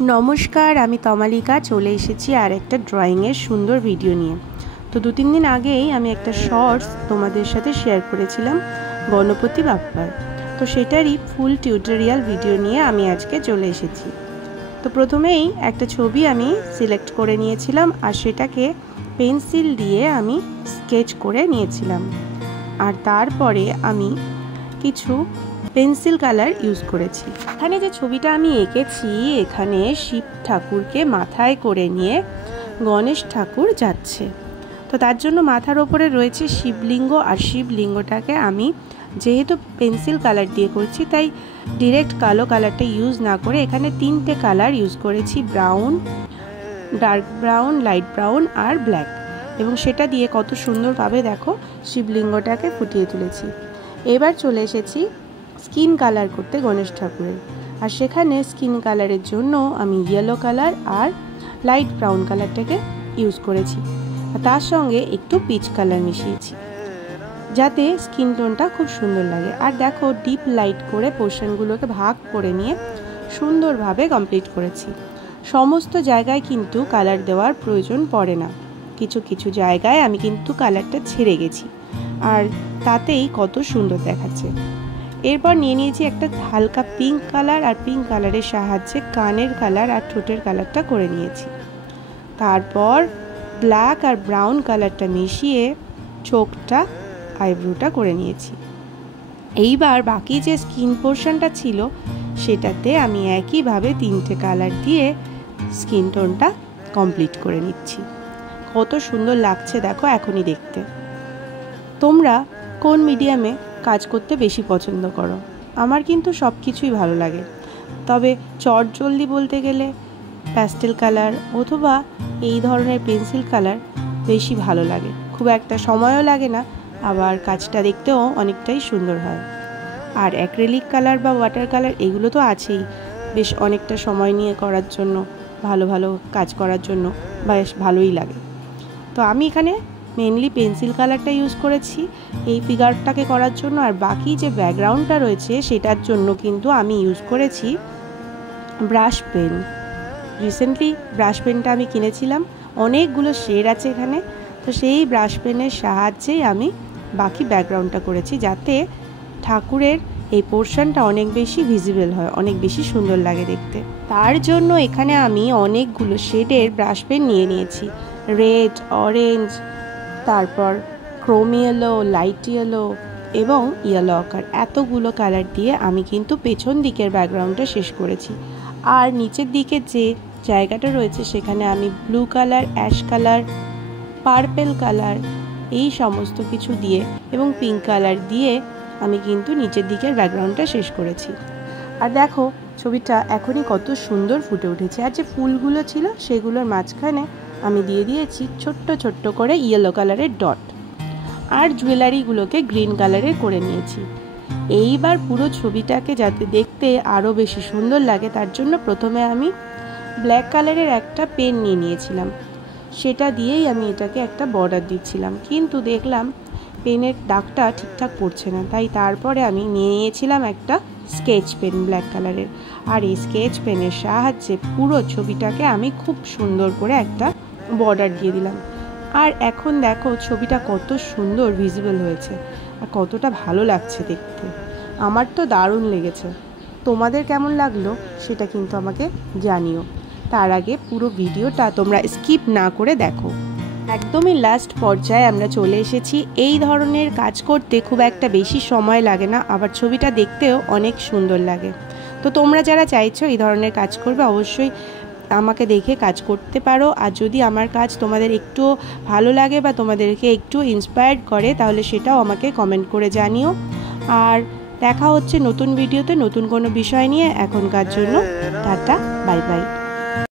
নমস্কার, আমি তমালিকা চলে এসেছি আর একটা ড্রয়িংয়ের সুন্দর ভিডিও নিয়ে। তো 2-3 দিন আগেই আমি একটা শর্টস তোমাদের সাথে শেয়ার করেছিলাম গণপতি বাপ্পার। তো সেটারই ফুল টিউটোরিয়াল ভিডিও নিয়ে আমি আজকে চলে এসেছি। তো প্রথমেই একটা ছবি আমি সিলেক্ট করে নিয়েছিলাম আর সেটাকে পেন্সিল দিয়ে আমি স্কেচ করে নিয়েছিলাম। আর তারপরে আমি কিছু পেন্সিল কালার ইউজ করেছি। এখানে যে ছবিটা আমি এঁকেছি, এখানে শিব ঠাকুরকে মাথায় করে নিয়ে গণেশ ঠাকুর যাচ্ছে। তো তার জন্য মাথার ওপরে রয়েছে শিবলিঙ্গ, আর শিবলিঙ্গটাকে আমি যেহেতু পেন্সিল কালার দিয়ে করছি তাই ডিরেক্ট কালো কালারটা ইউজ না করে এখানে 3টে কালার ইউজ করেছি, brown, dark brown, light brown আর ব্ল্যাক। এবং সেটা দিয়ে কত সুন্দরভাবে দেখো শিবলিঙ্গটাকে ফুটিয়ে তুলেছি। এবার চলে এসেছি স্কিন কালার করতে গণেশ ঠাকুরের। আর সেখানে স্কিন কালারের জন্য আমি ইয়েলো কালার আর লাইট ব্রাউন কালারটাকে ইউজ করেছি। আর তার সঙ্গে একটু পিচ কালার মিশিয়েছি যাতে স্কিন টোনটা খুব সুন্দর লাগে। আর দেখো ডিপ লাইট করে পোর্শনগুলোকে ভাগ করে নিয়ে সুন্দরভাবে কমপ্লিট করেছি। সমস্ত জায়গায় কিন্তু কালার দেওয়ার প্রয়োজন পড়ে না, কিছু কিছু জায়গায় আমি কিন্তু কালারটা ছেড়ে গেছি আর তাতেই কত সুন্দর দেখাচ্ছে। এরপর নিয়ে নিয়েছি একটা হালকা পিঙ্ক কালার, আর পিঙ্ক কালারের সাহায্যে কানের কালার আর ঠোঁটের কালারটা করে নিয়েছি। তারপর ব্ল্যাক আর ব্রাউন কালারটা মিশিয়ে চোখটা, আইব্রোটা করে নিয়েছি। এইবার বাকি যে স্কিন পোর্শনটা ছিল সেটাতে আমি একইভাবে 3টে কালার দিয়ে স্কিন টোনটা কমপ্লিট করে নিচ্ছি। কত সুন্দর লাগছে দেখো এখনই দেখতে। তোমরা কোন মিডিয়ামে কাজ করতে বেশি পছন্দ করো? আমার কিন্তু সব কিছুই ভালো লাগে, তবে চটজলদি বলতে গেলে প্যাস্টেল কালার অথবা এই ধরনের পেন্সিল কালার বেশি ভালো লাগে। খুব একটা সময়ও লাগে না, আবার কাজটা দেখতেও অনেকটাই সুন্দর হয়। আর অ্যাক্রিলিক কালার বা ওয়াটার কালার এগুলো তো আছেই, বেশ অনেকটা সময় নিয়ে করার জন্য, ভালো ভালো কাজ করার জন্য বেশ ভালোই লাগে। তো আমি এখানে মেনলি পেন্সিল কালারটা ইউজ করেছি এই ফিগারটাকে করার জন্য। আর বাকি যে ব্যাকগ্রাউন্ডটা রয়েছে সেটার জন্য কিন্তু আমি ইউজ করেছি ব্রাশ পেন। রিসেন্টলি ব্রাশ পেনটা আমি কিনেছিলাম, অনেকগুলো শেড আছে এখানে। তো সেই ব্রাশ পেনের সাহায্যেই আমি বাকি ব্যাকগ্রাউন্ডটা করেছি যাতে ঠাকুরের এই পোর্শনটা অনেক বেশি ভিজিবল হয়, অনেক বেশি সুন্দর লাগে দেখতে। তার জন্য এখানে আমি অনেকগুলো শেডের ব্রাশ পেন নিয়ে নিয়েছি, রেড, অরেঞ্জ, তারপর ক্রোম ইয়েলো, লাইট ইয়েলো এবং ইয়েলো অকার। এতগুলো কালার দিয়ে আমি কিন্তু পেছন দিকের ব্যাকগ্রাউন্ডটা শেষ করেছি। আর নিচের দিকে যে জায়গাটা রয়েছে সেখানে আমি blue colour, ash colour, purple colour এই সমস্ত কিছু দিয়ে এবং পিঙ্ক কালার দিয়ে আমি কিন্তু নিচের দিকের ব্যাকগ্রাউন্ডটা শেষ করেছি। আর দেখো ছবিটা এখনই কত সুন্দর ফুটে উঠেছে। আর যে ফুলগুলো ছিল সেগুলোর মাঝখানে আমি দিয়ে দিয়েছি ছোট্ট ছোট্ট করে ইয়েলো কালারের ডট, আর জুয়েলারিগুলোকে গ্রিন কালারের করে নিয়েছি। এইবার পুরো ছবিটাকে যাতে দেখতে আরও বেশি সুন্দর লাগে তার জন্য প্রথমে আমি ব্ল্যাক কালারের একটা পেন নিয়ে নিয়েছিলাম, সেটা দিয়েই আমি এটাকে একটা বর্ডার দিচ্ছিলাম। কিন্তু দেখলাম পেনের দাগটা ঠিকঠাক পড়ছে না, তাই তারপরে আমি নিয়ে নিয়েছিলাম একটা স্কেচ পেন ব্ল্যাক কালারের। আর এই স্কেচ পেনের সাহায্যে পুরো ছবিটাকে আমি খুব সুন্দর করে একটা বর্ডার দিয়ে দিলাম। আর এখন দেখো ছবিটা কত সুন্দর ভিজিবল হয়েছে আর কতটা ভালো লাগছে দেখতে। আমার তো দারুণ লেগেছে। তোমাদের কেমন লাগলো সেটা কিন্তু আমাকে জানিও। তার আগে পুরো ভিডিওটা তোমরা স্কিপ না করে দেখো। একদমই লাস্ট পর্যায়ে আমরা চলে এসেছি। এই ধরনের কাজ করতে খুব একটা বেশি সময় লাগে না, আবার ছবিটা দেখতেও অনেক সুন্দর লাগে। তো তোমরা যারা চাইছো এই ধরনের কাজ করবে অবশ্যই আমাকে দেখে কাজ করতে পারো। আর যদি আমার কাজ তোমাদের একটু ভালো লাগে বা তোমাদেরকে একটু ইন্সপায়ার্ড করে তাহলে সেটাও আমাকে কমেন্ট করে জানিও। আর দেখা হচ্ছে নতুন ভিডিওতে নতুন কোনো বিষয় নিয়ে। এখনকার জন্য টাটা, বাই বাই।